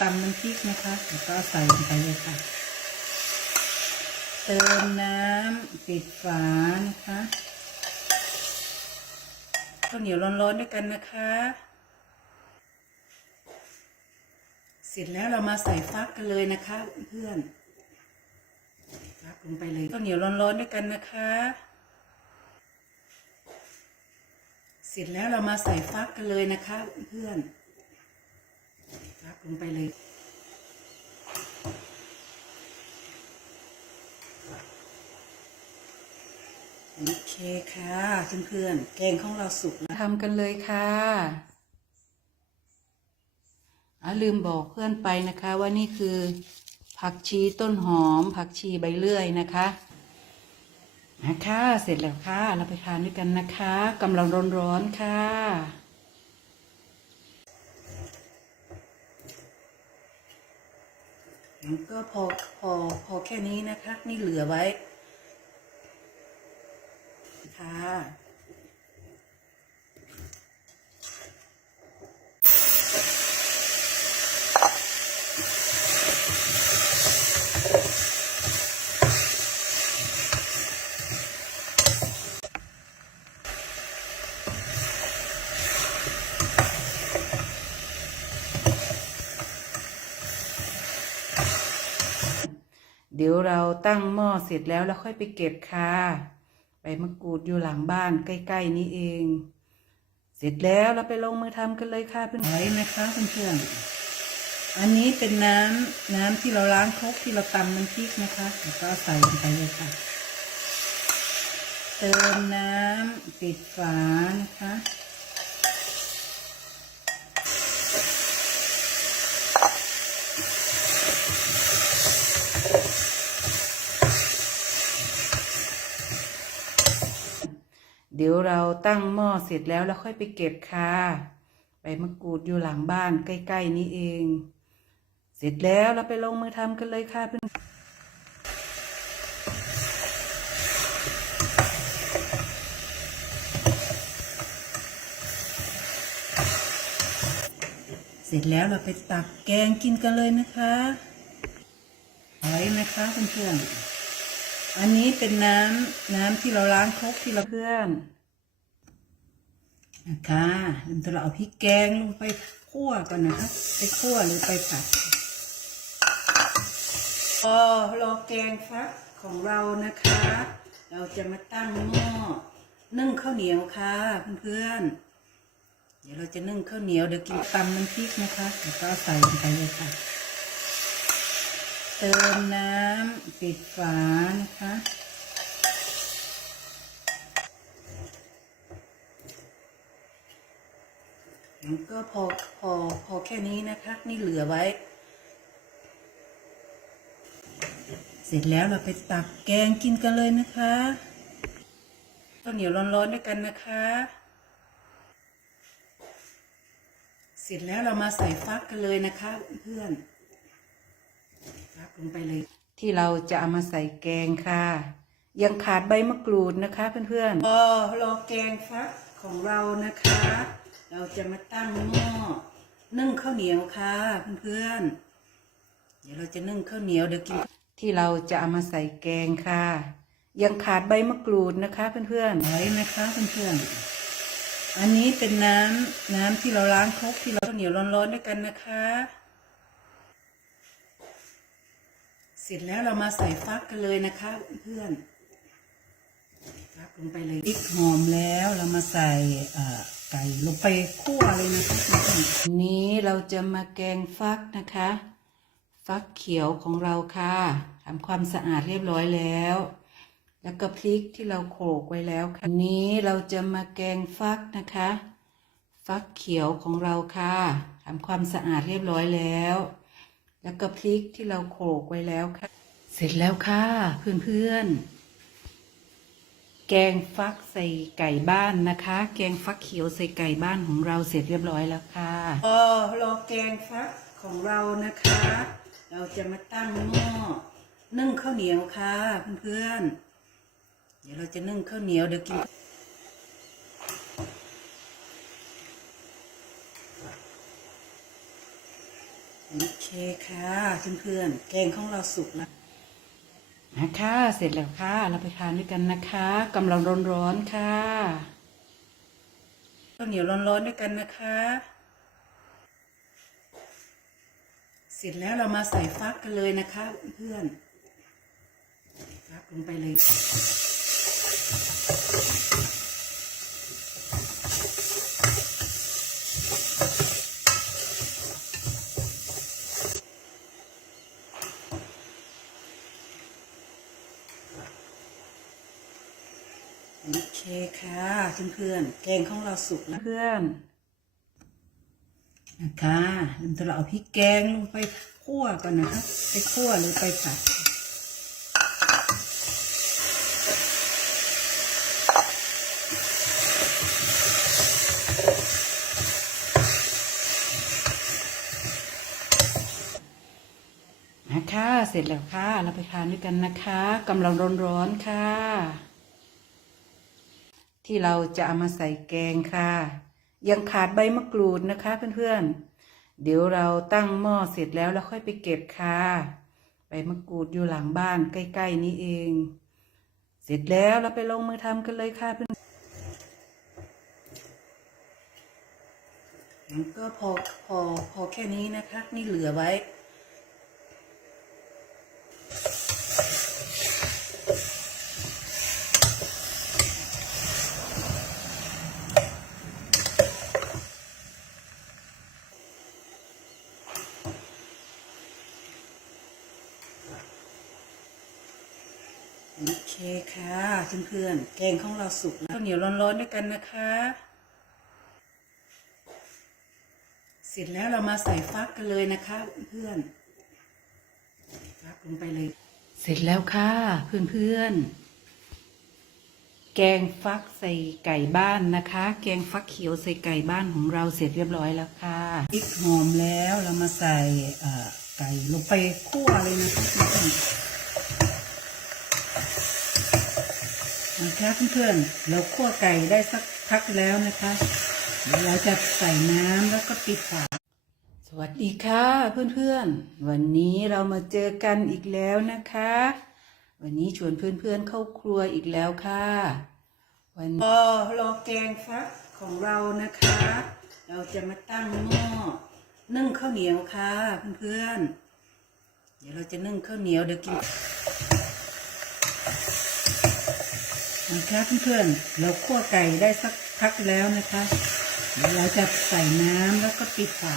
ตำน้ำพริกนะคะแล้วก็ใส่ลงไปเลยค่ะ เติมน้ำปิดฝานะคะข้าวเหนียวร้อนๆด้วยกันนะคะ เสร็จแล้วเรามาใส่ฟักกันเลยนะคะเพื่อนฟักลงไปเลยข้าวเหนียวร้อนๆด้วยกันนะคะ เสร็จแล้วเรามาใส่ฟักกันเลยนะคะเพื่อน ฟักลงไปเลย โอเคค่ะเพื่อนๆแกงของเราสุกแล้วทำกันเลยค่ะอะลืมบอกเพื่อนไปนะคะว่านี่คือ ผักชีต้นหอม ผักชีใบเลื่อยนะคะนะคะเสร็จแล้วค่ะ เราไปทานด้วยกันนะคะกำลังร้อนๆค่ะงั้น ก็พอพอพอแค่นี้นะคะ นี่เหลือไว้ค่ะ ดี๋ยวเราตั้งหม้อเสร็จแล้วเราค่อยไปเก็บค่ะใบมะกรูดอยู่หลังบ้านใกล้ ๆ นี้เอง เสร็จแล้วเราไปลงมือทำกันเลยค่ะเพื่อนๆไหมคะเพื่อนๆอันนี้เป็นน้ำน้ำที่เราล้างครกที่เราตำน้ำพริกนะคะแล้วก็ใส่ลงไปเลยค่ะ เติมน้ำปิดฝานะคะ ดี๋ยวเราตั้งหม้อเสร็จแล้วเราค่อยไปเก็บค่ะใบมะกรูดอยู่หลังบ้านใกล้ ๆ นี้เอง เสร็จแล้วเราไปลงมือทำกันเลยค่ะเพื่อนเสร็จแล้วเราไปตักแกงกินกันเลยนะคะไหวไหมคะเพื่อนๆอันนี้เป็นน้ำน้ำที่เราล้างครกที่เราเพื่อน นะคะเดี๋ยวเราเอาพริกแกงลงไปคั่วก่อนนะคะไปคั่วหรือไปผัดพอรอแกงฟักของเรานะคะ เราจะมาตั้งหม้อนึ่งข้าวเหนียวค่ะเพื่อนๆเดี๋ยวเราจะนึ่งข้าวเหนียวเดี๋ยวกินตำน้ำพริกนะคะแล้วก็ใส่ลงไปเลยค่ะ เติมน้ำปิดฝานะคะ งั้น ก็พอพอพอแค่นี้นะคะ นี่เหลือไว้ เสร็จแล้วเราไปตักแกงกินกันเลยนะคะข้าวเหนียวร้อนๆด้วยกันนะคะ เสร็จแล้วเรามาใส่ฟักกันเลยนะคะเพื่อนฟักลงไปเลย ที่เราจะเอามาใส่แกงค่ะ ยังขาดใบมะกรูดนะคะเพื่อนๆพอรอแกงฟักของเรานะคะ เราจะมาตั้งหม้อนึ่งข้าวเหนียวค่ะ เพื่อนๆ เดี๋ยวเราจะนึ่งข้าวเหนียวเดี๋ยวกินที่เราจะเอามาใส่แกงค่ะ ยังขาดใบมะกรูดนะคะเพื่อนๆไหวไหมคะเพื่อนๆ อันนี้เป็นน้ำน้ำที่เราล้างครกที่เราข้าวเหนียวร้อนๆด้วยกันนะคะ เสร็จแล้วเรามาใส่ฟักกันเลยนะคะเพื่อน ฟักลงไปเลยพริกหอมแล้วเรามาใส่ไก่ลงไปคั่วเลยนะคะเพื่อนๆวันนี้เราจะมาแกงฟักนะคะ ฟักเขียวของเราค่ะทำความสะอาดเรียบร้อยแล้ว แล้วก็พริกที่เราโขลกไว้แล้วค่ะนนี้เราจะมาแกงฟักนะคะ ฟักเขียวของเราค่ะทำความสะอาดเรียบร้อยแล้ว แล้วก็พริกที่เราโขลกไว้แล้วค่ะ เสร็จแล้วค่ะเพื่อนๆ แกงฟักใส่ไก่บ้านนะคะ แกงฟักเขียวใส่ไก่บ้านของเราเสร็จเรียบร้อยแล้วค่ะพอรอแกงฟักของเรานะคะ เราจะมาตั้งหม้อนึ่งข้าวเหนียวค่ะเพื่อนๆเดี๋ยวเราจะนึ่งข้าวเหนียวเดี๋ยวกินโอโอเคค่ะเพื่อนๆแกงของเราสุกแล้ว นะคะเสร็จแล้วค่ะ เราไปทานด้วยกันนะคะกำลังร้อนๆค่ะข้าวเหนียวร้อนๆด้วยกันนะคะ เสร็จแล้วเรามาใส่ฟักกันเลยนะคะเพื่อนฟักลงไปเลย โอเคค่ะเพื่อนๆแกงของเราสุกแล้วเพื่อนนะคะเราเอาพริกแกงลงไปคั่วก่อนนะคะไปคั่วหรือไปผัดนะคะเสร็จแล้วค่ะ เราไปทานด้วยกันนะคะกำลังร้อนๆค่ะ ที่เราจะเอามาใส่แกงค่ะ ยังขาดใบมะกรูดนะคะเพื่อนๆ เดี๋ยวเราตั้งหม้อเสร็จแล้วเราค่อยไปเก็บค่ะใบมะกรูดอยู่หลังบ้านใกล้ๆนี้เอง เสร็จแล้วเราไปลงมือทำกันเลยค่ะเพื่อนงั้นก็พอพอพอแค่นี้นะคะ นี่เหลือไว้ โอเคค่ะเพื่อนๆแกงของเราสุกแล้วข้าวเหนียวร้อนๆด้วยกันนะคะ เสร็จแล้วเรามาใส่ฟักกันเลยนะคะเพื่อนฟักลงไปเลย เสร็จแล้วค่ะเพื่อนๆแกงฟักใส่ไก่บ้านนะคะ แกงฟักเขียวใส่ไก่บ้านของเราเสร็จเรียบร้อยแล้วค่ะพริกหอมแล้วเรามาใส่ไก่ลงไปคั่วเลยนะคะเพื่อ นะคะเพื่อนๆเราคั่วไก่ได้สักพักแล้วนะคะเดี๋ยวเราจะใส่น้ำแล้วก็ปิดฝาสวัสดีค่ะเพื่อนๆ วันนี้เรามาเจอกันอีกแล้วนะคะ วันนี้ชวนเพื่อนๆเข้าครัวอีกแล้วค่ะ วันรอรอแกงฟักของเรานะคะ เราจะมาตั้งหม้อนึ่งข้าวเหนียวค่ะเพื่อนๆเดี๋ยวเราจะนึ่งข้าวเหนียวเดี๋ยวกิน นะคะเพื่อนๆเราคั่วไก่ได้สักพักแล้วนะคะเดี๋ยวเราจะใส่น้ำแล้วก็ปิดฝา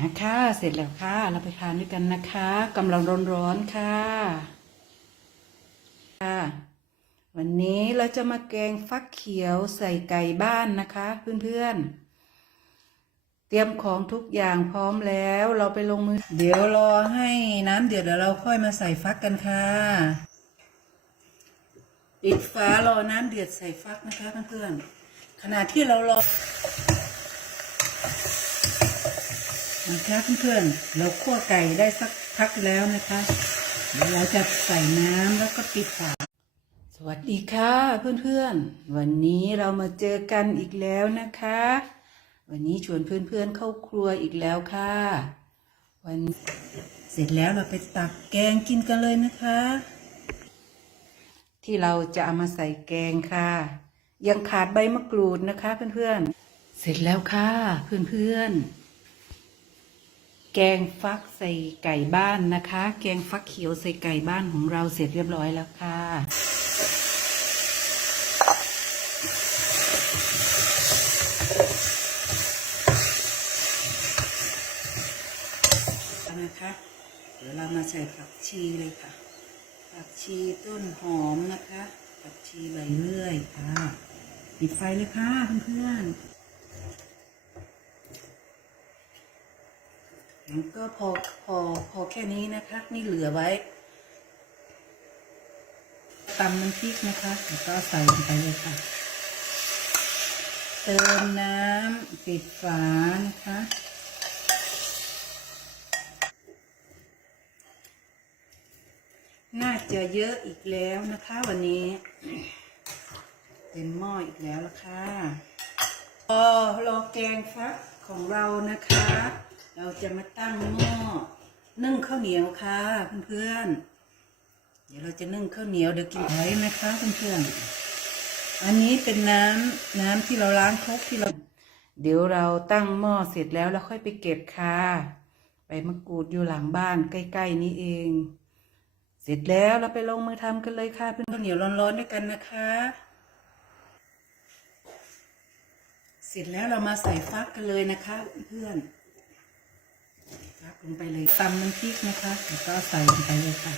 นะคะเสร็จแล้วค่ะ เราไปทานด้วยกันนะคะกำลังร้อนๆค่ะค่ะ วันนี้เราจะมาแกงฟักเขียวใส่ไก่บ้านนะคะ เพื่อนๆเตรียมของทุกอย่างพร้อมแล้วเราไปลงมือ เดี๋ยวรอให้น้ำเดือดเดี๋ยวเราค่อยมาใส่ฟักกันค่ะ ปิดฝารอน้ำเดือดใส่ฟักนะคะเพื่อนๆขณะที่เรารอนะคะเพื่อนๆเราคั่วไก่ได้สักพักแล้วนะคะเดี๋ยวเราจะใส่น้ำแล้วก็ปิดฝาสวัสดีค่ะเพื่อนๆ วันนี้เรามาเจอกันอีกแล้วนะคะ วันนี้ชวนเพื่อนๆเข้าครัวอีกแล้วค่ะ วันเสร็จแล้วเราไปตักแกงกินกันเลยนะคะ ที่เราจะเอามาใส่แกงค่ะ ยังขาดใบมะกรูดนะคะเพื่อนๆ เสร็จแล้วค่ะเพื่อนๆ แกงฟักใส่ไก่บ้านนะคะ แกงฟักเขียวใส่ไก่บ้านของเราเสร็จเรียบร้อยแล้วค่ะนะคะเดี๋ยวเรามาใส่ผักชีเลยค่ะ ผักชีต้นหอมนะคะผักชีใบเลื่อยค่ะปิดไฟเลยค่ะเพื่อนๆก็พอพอพอแค่นี้นะคะ นี่เหลือไว้ตำน้ำพริกนะคะแล้วก็ใส่ลงไปเลยค่ะ เติมน้ำปิดฝานะคะ น่า จะเยอะอีกแล้วนะคะ วันนี้ เต็มหม้ออีกแล้วละค่ะรอรอแกงฟักของเรานะคะ เราจะมาตั้งหม้อนึ่งข้าวเหนียวค่ะเพื่อนๆเดี๋ยวเราจะนึ่งข้าวเหนียวเดี๋ยวกินไว้นะคะเพื่อนๆอันนี้เป็นน้ำน้ำที่เราล้างครกที่เรา เดี๋ยวเราตั้งหม้อเสร็จแล้วเราค่อยไปเก็บค่ะไปมะกรูดอยู่หลังบ้านใกล้ ๆ นี้เอง สร็จแล้วเราไปลงมือทำกันเลยค่ะ เพื่อนข้าวเหนียวร้อนๆด้วยกันนะคะ เสร็จแล้วเรามาใส่ฟักกันเลยนะคะเพื่อนฟักลงไปเลยตำน้ำพริกนะคะแล้วก็ใส่ลงไปเลยค่ะ